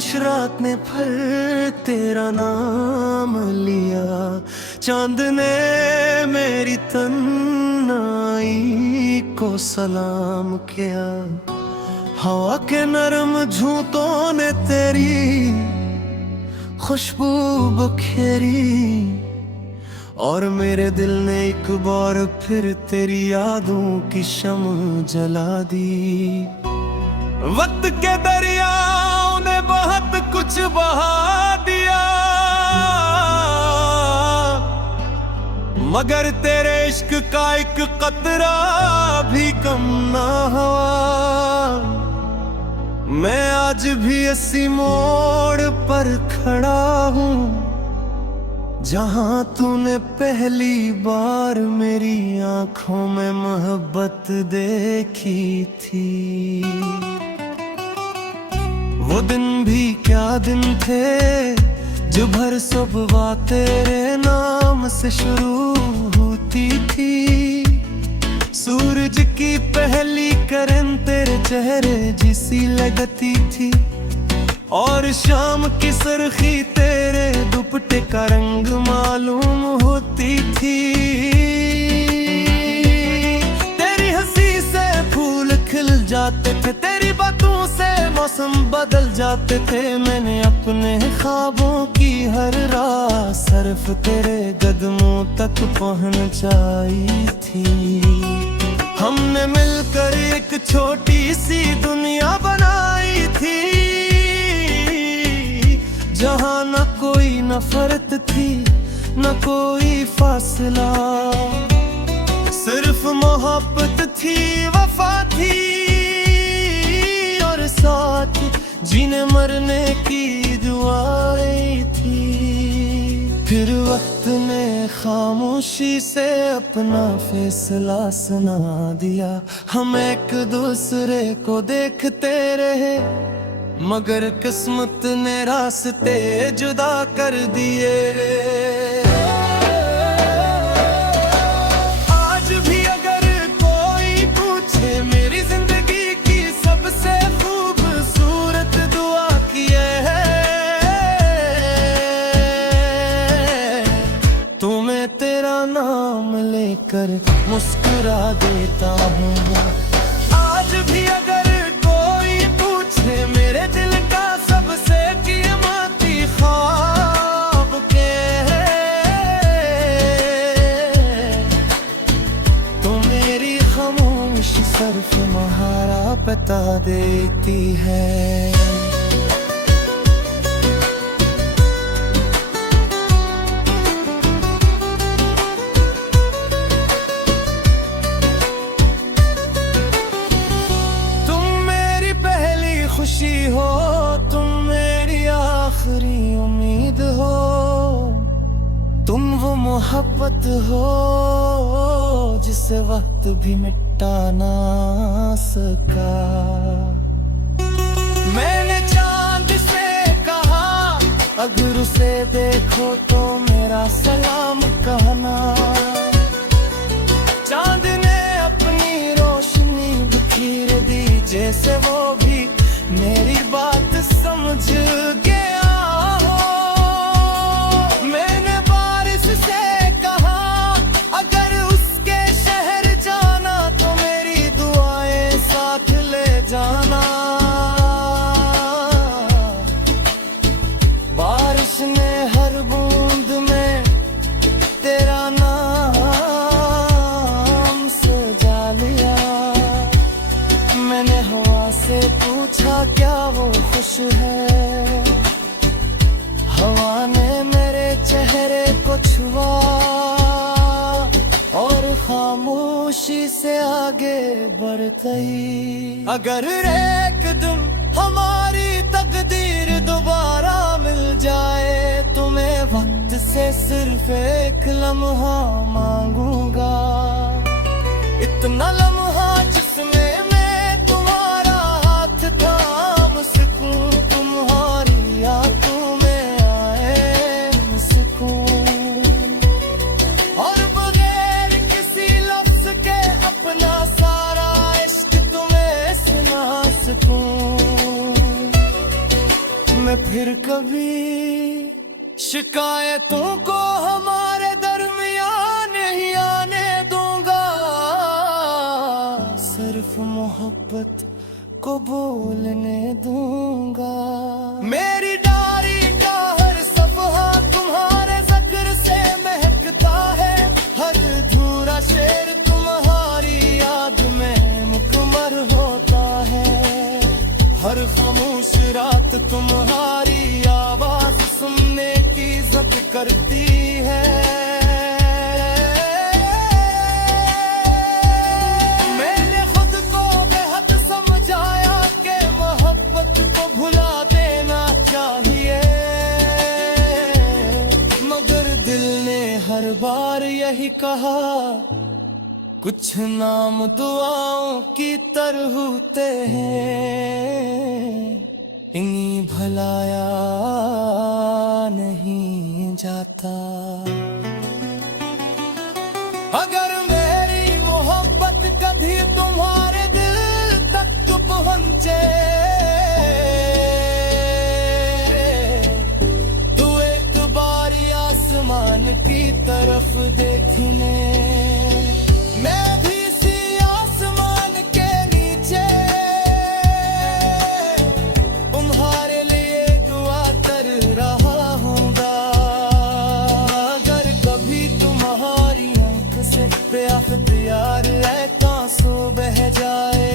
खामोश रात ने फिर तेरा नाम लिया। चांद ने मेरी तन्हाई को सलाम किया। हवा के नरम झूठों ने तेरी खुशबू बखेरी, और मेरे दिल ने एक बार फिर तेरी यादों की शम्म जला दी। वक्त के दरियाओं ने बहुत कुछ बहा दिया, मगर तेरे इश्क का एक कतरा भी कम ना हुआ। मैं आज भी इसी मोड़ पर खड़ा हूँ जहाँ तूने पहली बार मेरी आंखों में मोहब्बत देखी थी। वो दिन भी क्या दिन थे जब हर सुबह तेरे नाम से शुरू होती थी। सूरज की पहली किरण तेरे चेहरे जैसी लगती थी, और शाम की सुर्खी तेरे दुपट्टे का रंग मालूम होती थी। तेरी हंसी से फूल खिल जाते थे, तेरी बातों से मौसम बदल जाते थे। मैंने अपने ख्वाबों की हर रात सिर्फ तेरे कदमों तक पहुंचाई थी। हमने मिलकर एक छोटी सी दुनिया बनाई थी, जहाँ न कोई नफरत थी न कोई फासला, सिर्फ मोहब्बत थी, वफा थी, और साथ जीने मरने की दुआएं थी। फिर वक्त ने खामोशी से अपना फैसला सुना दिया। हम एक दूसरे को देखते रहे, मगर किस्मत ने रास्ते जुदा कर दिए। आज भी अगर कोई पूछे मेरी जिंदगी की सबसे खूबसूरत दुआ किए है, तो मैं तेरा नाम लेकर मुस्कुरा देता हूँ। आज भी अगर कोई पूछे मेरे दिल का सबसे कीमती ख्वाब क्या है, तो मेरी खामोशी सिर्फ तुम्हारा बता देती है। खुशी हो तुम मेरी आखिरी उम्मीद हो, तुम वो मोहब्बत हो जिसे वक्त भी मिटा ना सका। मैंने चांद से कहा अगर उसे देखो तो मेरा सलाम कहना। चांद ने अपनी रोशनी बिखेर दी, जैसे वो भी मेरी बात समझ गया हो। मैंने बारिश से कहा अगर उसके शहर जाना तो मेरी दुआएं साथ ले जाना। बारिश ने हर बूंद में तेरा नाम सजा लिया। मैंने हवा से पूछा क्या वो खुश है, हवा ने मेरे चेहरे को छुआ और खामोशी से आगे बढ़ गई। अगर एक दिन हमारी तकदीर दोबारा मिल जाए तो मैं वक्त से सिर्फ एक लम्हा मांगूंगा, इतना लम्हा जिसमें मैं फिर कभी शिकायतों को हमारे दरमियान नहीं आने दूंगा। सिर्फ मोहब्बत को बोलने दूंगा। मेरी डायरी का हर सफ़हा तुम्हारे ज़िक्र से महकता है। हर अधूरा शेर तुम्हारी याद में मुकम्मल होता है। हर खामोश रात तुम्हारी आवाज सुनने की जिद करती है। मैंने खुद को बेहद समझाया कि मोहब्बत को भुला देना चाहिए, मगर दिल ने हर बार यही कहा, कुछ नाम दुआओं की तरह होते हैं, इन्हीं भलाया नहीं जाता। अगर मेरी मोहब्बत कभी तुम्हारे दिल तक पहुंचे तो एक बारी आसमान की तरफ देखने, मैं भी इसी आसमान के नीचे तुम्हारे लिए दुआ कर रहा हूँगा। अगर कभी तुम्हारी आंख से बेअख्तियार आंसू बह जाए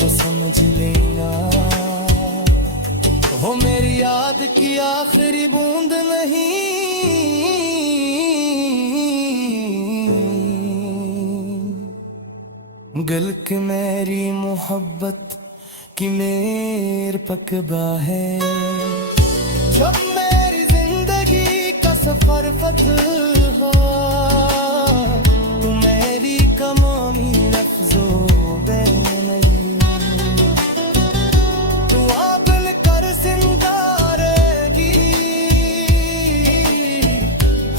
तो समझ लेना वो मेरी याद की आखिरी बूंद नहीं, गल की मेरी मोहब्बत की मेर पकबा है। जब मेरी जिंदगी का सफर फतह हो तो मेरी कमानी लफ्जों में नहीं, तो आबल कर सिंगारेगी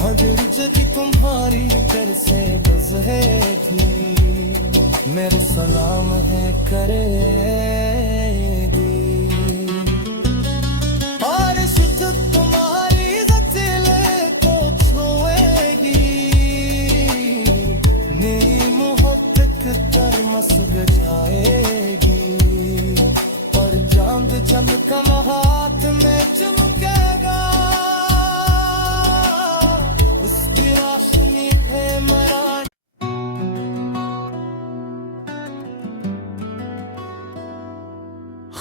हजर जगी तुम्हारी कर से बजहेगी, मेरे सलाम है करेगी। और शुद्ध तुम्हारी दिल को छुएगी, मेरी मोहब्बत तर मसक जाएगी। और चांद जब कम हाथ में चमकेगा उसकी रोशनी पे मरा।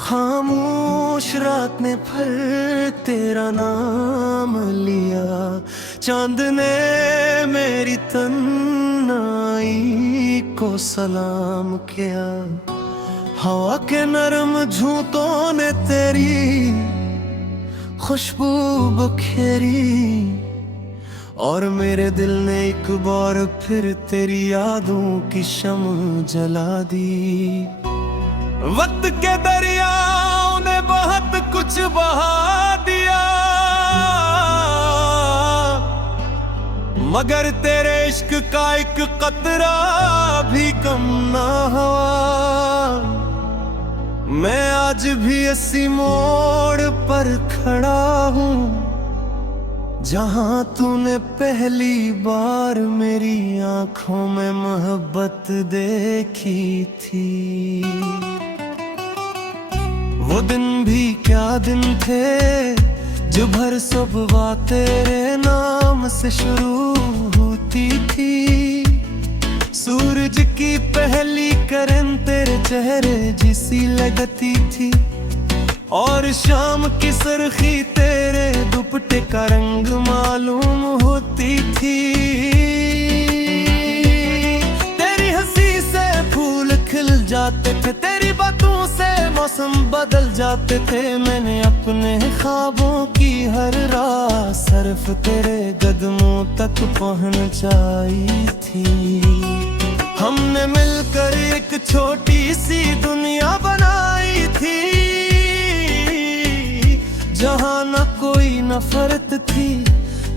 खामोश रात ने फिर तेरा नाम लिया, चांद ने मेरी तन्हाई को सलाम किया। हवा के नरम झूठों ने तेरी खुशबू बखेरी, और मेरे दिल ने एक बार फिर तेरी यादों की शम्म जला दी। वक्त के दरियाओं ने बहुत कुछ बहा दिया, मगर तेरे इश्क का एक कतरा भी कम ना हुआ। मैं आज भी इसी मोड़ पर खड़ा हूँ जहाँ तूने पहली बार मेरी आंखों में मोहब्बत देखी थी। वो दिन भी क्या दिन थे जो भर सुबह तेरे नाम से शुरू होती थी। सूरज की पहली किरण तेरे चेहरे जैसी लगती थी, और शाम की सुर्खी तेरे दुपट्टे का रंग मालूम होती थी। तेरी हंसी से फूल खिल जाते थे, तेरी बातों से मौसम बदल जाते थे। मैंने अपने ख्वाबों की हर रात सिर्फ तेरे कदमों तक पहुंचाई थी। हमने मिलकर एक छोटी सी दुनिया बनाई थी, जहाँ न कोई नफरत थी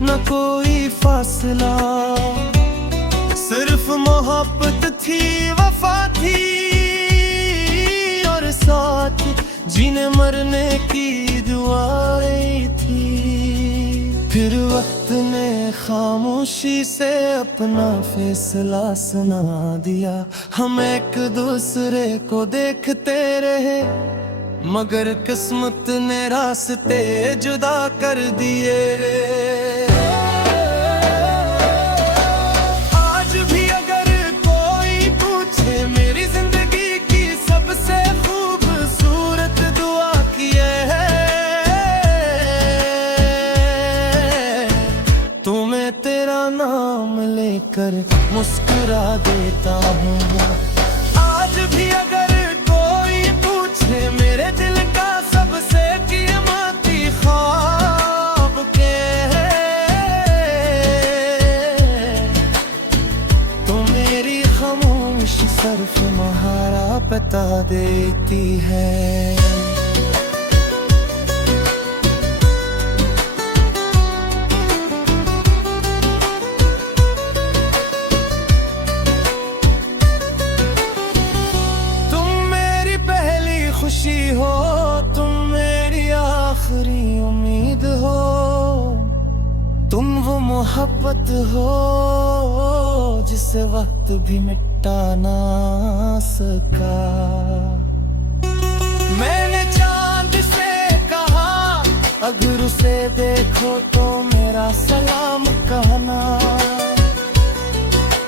न कोई फासला, सिर्फ मोहब्बत थी, वफा थी, और साथ जीने मरने की दुआएं थी। फिर वक्त ने खामोशी से अपना फैसला सुना दिया। हम एक दूसरे को देखते रहे, मगर किस्मत ने रास्ते जुदा कर दिए। आज भी अगर कोई पूछे मेरी जिंदगी की सबसे खूबसूरत दुआ किए है, तो मैं तेरा नाम लेकर मुस्कुरा देता हूँ। आज भी अगर कोई पूछे मेरे दिल का सबसे कीमती ख्वाब क्या है, तो मेरी खामोशी सिर्फ तुम्हारा बता देती है। खुशी हो तुम मेरी आखिरी उम्मीद हो, तुम वो मोहब्बत हो जिसे वक्त भी मिटा ना सका। मैंने चांद से कहा अगर उसे देखो तो मेरा सलाम कहना।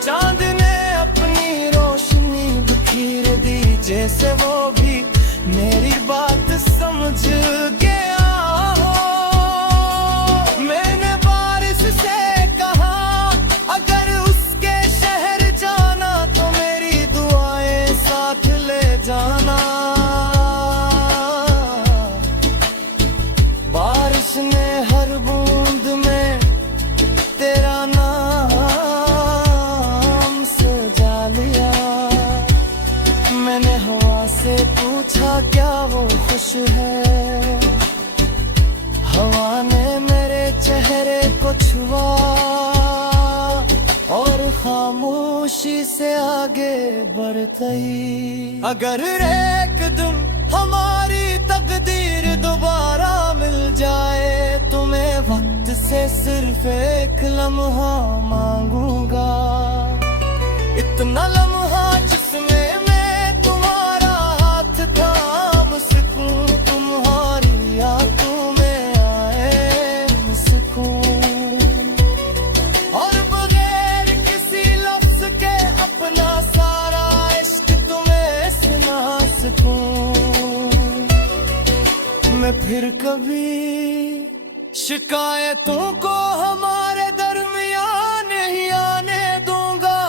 चांद ने अपनी रोशनी बिखेर दी, जैसे वो भी मेरी बात समझ गया हो। मैंने बारिश से कहा अगर उसके शहर जाना तो मेरी दुआएं साथ ले जाना। बारिश ने हर बूंद में तेरा नाम सजा लिया। मैंने हवा से पूछा क्या वो खुश है, हवा ने मेरे चेहरे को छुआ और खामोशी से आगे बढ़ गई। अगर एक दिन हमारी तकदीर दोबारा मिल जाए तो मैं वक्त से सिर्फ एक लम्हा मांगूंगा। इतना लम्हा जिसमें मैं फिर कभी शिकायतों को हमारे दरमियान नहीं आने दूंगा।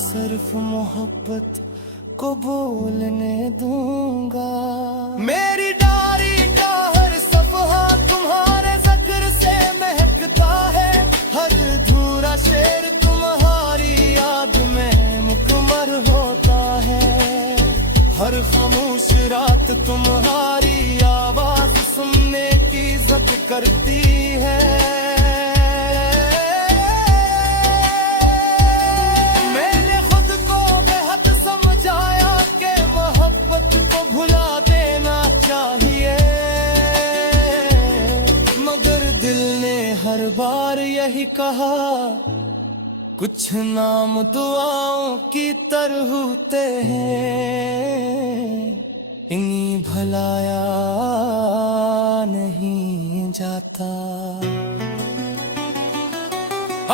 सिर्फ मोहब्बत को बोलने दूंगा। मेरी डायरी का हर सफ़हा तुम्हारे ज़िक्र से महकता है, हर अधूरा शेर तुम्हारी याद में मुकम्मल होता है। हर खामोश रात तुम्हारी आवाज सुनने की जिद करती है। मैंने खुद को बेहद समझाया कि मोहब्बत को भुला देना चाहिए, मगर दिल ने हर बार यही कहा कुछ नाम दुआओं की तरह होते हैं, इन्हीं भलाया नहीं जाता।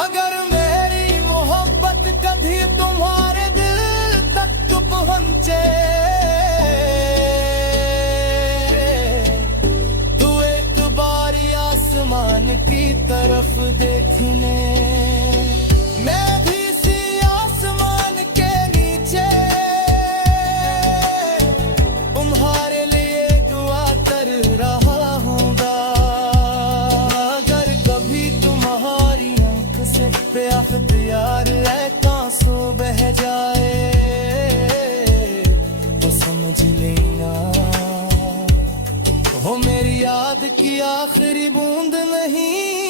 अगर मेरी मोहब्बत कभी तुम्हारे दिल तक पहुंचे तो एक बारी आसमान की तरफ देखने मैं भी सी आसमान के नीचे तुम्हारे लिए दुआ कर रहा हूँगा। अगर कभी तुम्हारी आंख से बेअख्तियार आंसू बह जाए तो समझ लेना वो मेरी याद की आखिरी बूंद नहीं